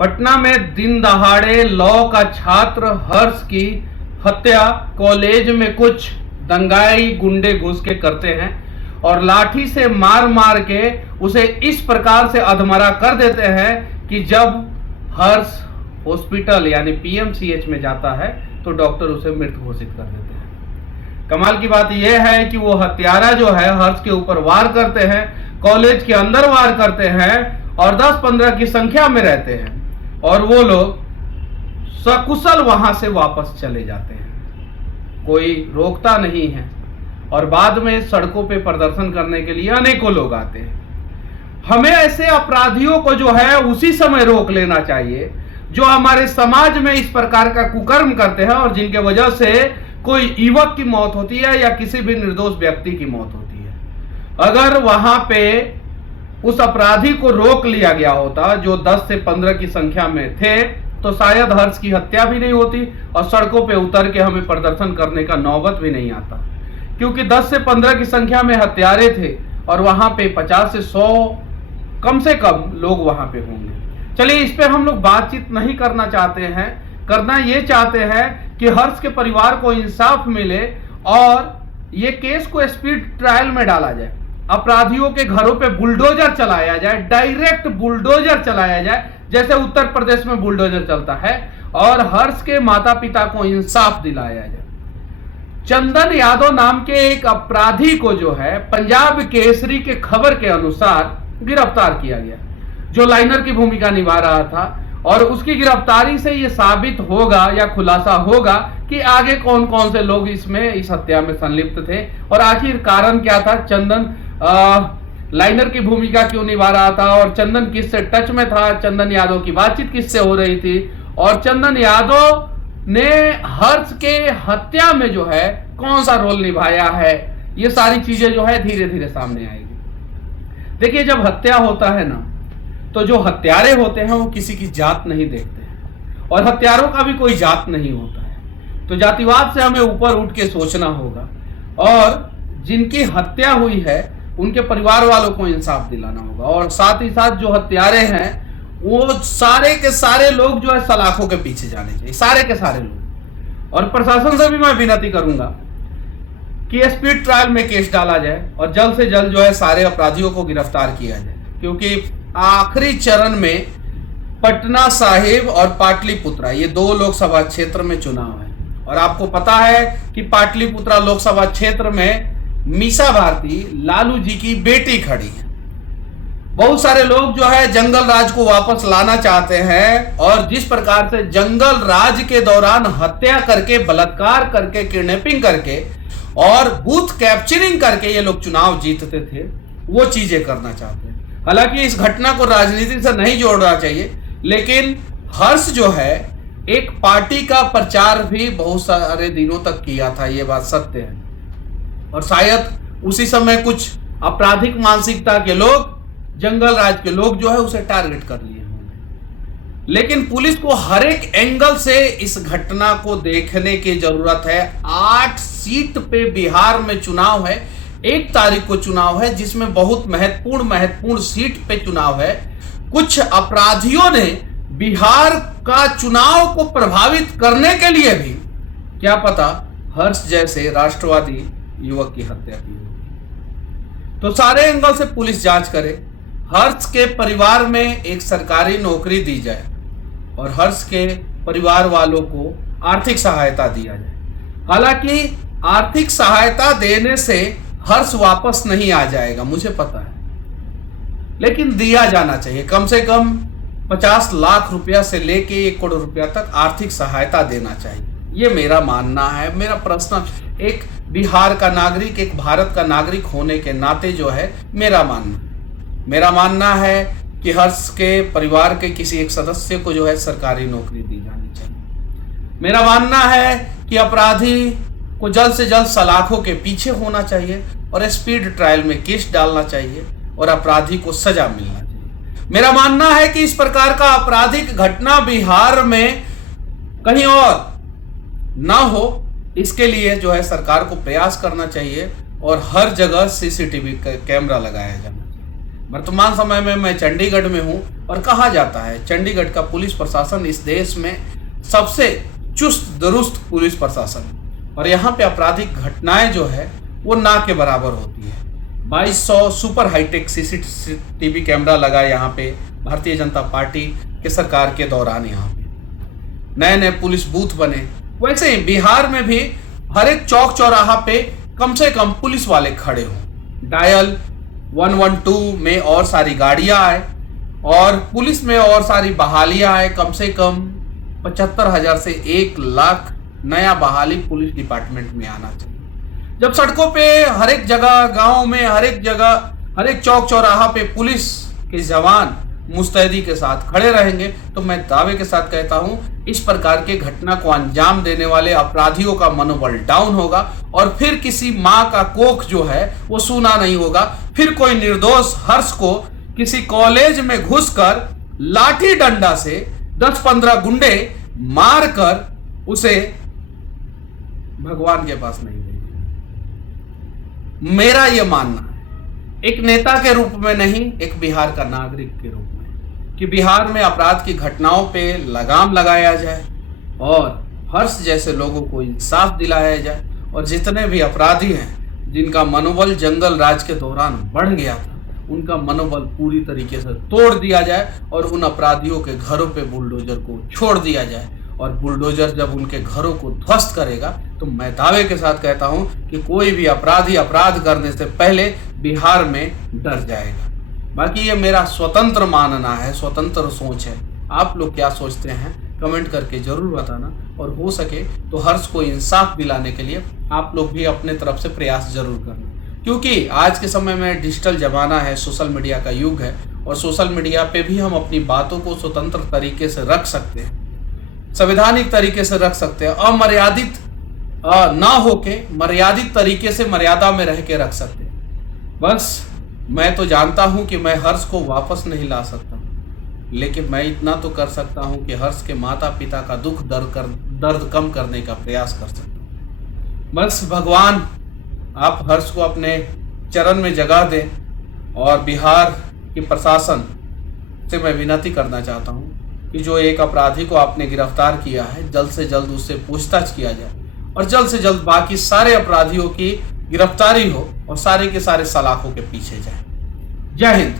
पटना में दिन दहाड़े लॉ का छात्र हर्ष की हत्या कॉलेज में कुछ दंगाई गुंडे घुस के करते हैं और लाठी से मार मार के उसे इस प्रकार से अधमरा कर देते हैं कि जब हर्ष हॉस्पिटल यानी पीएमसीएच में जाता है तो डॉक्टर उसे मृत घोषित कर देते हैं। कमाल की बात यह है कि वो हत्यारा जो है हर्ष के ऊपर वार करते हैं, कॉलेज के अंदर वार करते हैं और 10-15 की संख्या में रहते हैं और वो लोग सकुशल वहां से वापस चले जाते हैं, कोई रोकता नहीं है। और बाद में सड़कों पे प्रदर्शन करने के लिए अनेकों लोग आते हैं। हमें ऐसे अपराधियों को जो है उसी समय रोक लेना चाहिए जो हमारे समाज में इस प्रकार का कुकर्म करते हैं और जिनके वजह से कोई युवक की मौत होती है या किसी भी निर्दोष व्यक्ति की मौत होती है। अगर वहां पे उस अपराधी को रोक लिया गया होता जो 10 से 15 की संख्या में थे तो शायद हर्ष की हत्या भी नहीं होती और सड़कों पे उतर के हमें प्रदर्शन करने का नौबत भी नहीं आता, क्योंकि 10 से 15 की संख्या में हत्यारे थे और वहां पे 50 से 100 कम से कम लोग वहां पे होंगे। चलिए, इस पे हम लोग बातचीत नहीं करना चाहते हैं, करना ये चाहते हैं कि हर्ष के परिवार को इंसाफ मिले और ये केस को स्पीड ट्रायल में डाला जाए, अपराधियों के घरों पे बुलडोजर चलाया जाए, डायरेक्ट बुलडोजर चलाया जाए जैसे उत्तर प्रदेश में बुलडोजर चलता है और हर्ष के माता पिता को इंसाफ दिलाया जाए। चंदन यादव नाम के एक अपराधी को जो है पंजाब केसरी के खबर के अनुसार गिरफ्तार किया गया, जो लाइनर की भूमिका निभा रहा था और उसकी गिरफ्तारी से यह साबित होगा या खुलासा होगा कि आगे कौन कौन से लोग इस हत्या में संलिप्त थे और आखिर कारण क्या था, चंदन लाइनर की भूमिका क्यों निभा रहा था और चंदन किससे टच में था, चंदन यादव की बातचीत किससे हो रही थी और चंदन यादव ने हर्ष के हत्या में जो है कौन सा रोल निभाया है। ये सारी चीजें जो है धीरे धीरे सामने आएगी। देखिए, जब हत्या होता है ना तो जो हत्यारे होते हैं वो किसी की जात नहीं देखते हैं और हत्यारों का भी कोई जात नहीं होता है। तो जातिवाद से हमें ऊपर उठ के सोचना होगा और जिनकी हत्या हुई है उनके परिवार वालों को इंसाफ दिलाना होगा और साथ ही साथ जो हत्यारे हैं वो सारे के सारे लोग जो है सलाखों के पीछे जाने चाहिए, सारे के सारे लोग। और प्रशासन से भी मैं विनती करूंगा कि स्पीड ट्रायल में केस डाला जाए और जल्द से जल्द जो है सारे अपराधियों को गिरफ्तार किया जाए, क्योंकि आखिरी चरण में पटना साहिब और पाटलिपुत्रा ये 2 लोकसभा क्षेत्र में चुनाव है और आपको पता है कि पाटलिपुत्रा लोकसभा क्षेत्र में मीसा भारती लालू जी की बेटी खड़ी है। बहुत सारे लोग जो है जंगल राज को वापस लाना चाहते हैं और जिस प्रकार से जंगल राज के दौरान हत्या करके, बलात्कार करके, किडनैपिंग करके और बूथ कैप्चरिंग करके ये लोग चुनाव जीतते थे, वो चीजें करना चाहते हैं। हालांकि इस घटना को राजनीति से नहीं जोड़ना चाहिए, लेकिन हर्ष जो है एक पार्टी का प्रचार भी बहुत सारे दिनों तक किया था, ये बात सत्य है और शायद उसी समय कुछ आपराधिक मानसिकता के लोग, जंगल राज के लोग जो है उसे टारगेट कर लिए होंगे। लेकिन पुलिस को हर एक एंगल से इस घटना को देखने की जरूरत है। 8 सीट पे बिहार में चुनाव है, 1 तारीख को चुनाव है जिसमें बहुत महत्वपूर्ण सीट पे चुनाव है। कुछ अपराधियों ने बिहार का चुनाव को प्रभावित करने के लिए भी क्या पता हर्ष जैसे राष्ट्रवादी युवक की हत्या की होगी। तो सारे एंगल से पुलिस जांच करे, हर्ष के परिवार में एक सरकारी नौकरी दी जाए और हर्ष के परिवार वालों को आर्थिक सहायता दिया जाए। हालांकि आर्थिक सहायता देने से हर्ष वापस नहीं आ जाएगा, मुझे पता है, लेकिन दिया जाना चाहिए। कम से कम 50 लाख रुपया से लेके 1 करोड़ रुपया तक आर्थिक सहायता देना चाहिए। ये मेरा मानना है, मेरा प्रश्न, एक बिहार का नागरिक, एक भारत का नागरिक होने के नाते जो है मेरा मानना है कि हर्ष के परिवार के किसी एक सदस्य को जो है सरकारी नौकरी दी जानी चाहिए। मेरा मानना है कि अपराधी को जल्द से जल्द सलाखों के पीछे होना चाहिए और स्पीड ट्रायल में केस डालना चाहिए और अपराधी को सजा मिलना चाहिए। मेरा मानना है कि इस प्रकार का आपराधिक घटना बिहार में कहीं और ना हो, इसके लिए जो है सरकार को प्रयास करना चाहिए और हर जगह सीसीटीवी कैमरा लगाया जाना चाहिए। वर्तमान समय में मैं चंडीगढ़ में हूं और कहा जाता है चंडीगढ़ का पुलिस प्रशासन इस देश में सबसे चुस्त दुरुस्त पुलिस प्रशासन, और यहाँ पे आपराधिक घटनाएं जो है वो ना के बराबर होती है। 2200 सुपर हाईटेक सीसीटीवी कैमरा लगा यहाँ पे भारतीय जनता पार्टी के सरकार के दौरान। यहाँ पे नए नए पुलिस बूथ बने। वैसे ही बिहार में भी हर एक चौक चौराहा पे कम से कम पुलिस वाले खड़े हों। डायल 112 में और सारी गाड़ियां आए और पुलिस में और सारी बहालियां आए। कम से कम 75,000 से 1 लाख नया बहाली पुलिस डिपार्टमेंट में आना चाहिए। जब सड़कों पे हर एक जगह, गांव में हर एक जगह, हर एक चौक चौराहा पे पुलिस के जवान मुस्तैदी के साथ खड़े रहेंगे तो मैं दावे के साथ कहता हूं इस प्रकार के घटना को अंजाम देने वाले अपराधियों का मनोबल डाउन होगा और फिर किसी माँ का कोख जो है वो सूना नहीं होगा। फिर कोई निर्दोष हर्ष को किसी कॉलेज में घुसकर लाठी डंडा से 10-15 गुंडे मारकर उसे भगवान के पास नहीं देंगे। मेरा यह मानना है, एक नेता के रूप में नहीं, एक बिहार का नागरिक के रूप में, कि बिहार में अपराध की घटनाओं पे लगाम लगाया जाए और हर्ष जैसे लोगों को इंसाफ दिलाया जाए और जितने भी अपराधी हैं जिनका मनोबल जंगल राज के दौरान बढ़ गया था उनका मनोबल पूरी तरीके से तोड़ दिया जाए और उन अपराधियों के घरों पे बुलडोजर को छोड़ दिया जाए। और बुलडोजर जब उनके घरों को ध्वस्त करेगा तो मैं दावे के साथ कहता हूं कि कोई भी अपराधी अपराध करने से पहले बिहार में डर जाएगा। बाकी ये मेरा स्वतंत्र मानना है, स्वतंत्र सोच है। आप लोग क्या सोचते हैं कमेंट करके जरूर बताना, और हो सके तो हर्ष को इंसाफ दिलाने के लिए आप लोग भी अपने तरफ से प्रयास जरूर करना, क्योंकि आज के समय में डिजिटल जमाना है, सोशल मीडिया का युग है और सोशल मीडिया पे भी हम अपनी बातों को स्वतंत्र तरीके से रख सकते हैं, संवैधानिक तरीके से रख सकते हैं, अमर्यादित ना होके मर्यादित तरीके से मर्यादा में रह के रख सकते हैं। बस मैं तो जानता हूं कि मैं हर्ष को वापस नहीं ला सकता, लेकिन मैं इतना तो कर सकता हूं कि हर्ष के माता पिता का दुख दर्द कम करने का प्रयास कर सकता हूं। बस भगवान आप हर्ष को अपने चरण में जगह दें और बिहार की प्रशासन से मैं विनती करना चाहता हूं कि जो एक अपराधी को आपने गिरफ्तार किया है जल्द से जल्द उससे पूछताछ किया जाए और जल्द से जल्द बाकी सारे अपराधियों की गिरफ्तारी हो और सारे के सारे सलाखों के पीछे जाए। जय हिंद।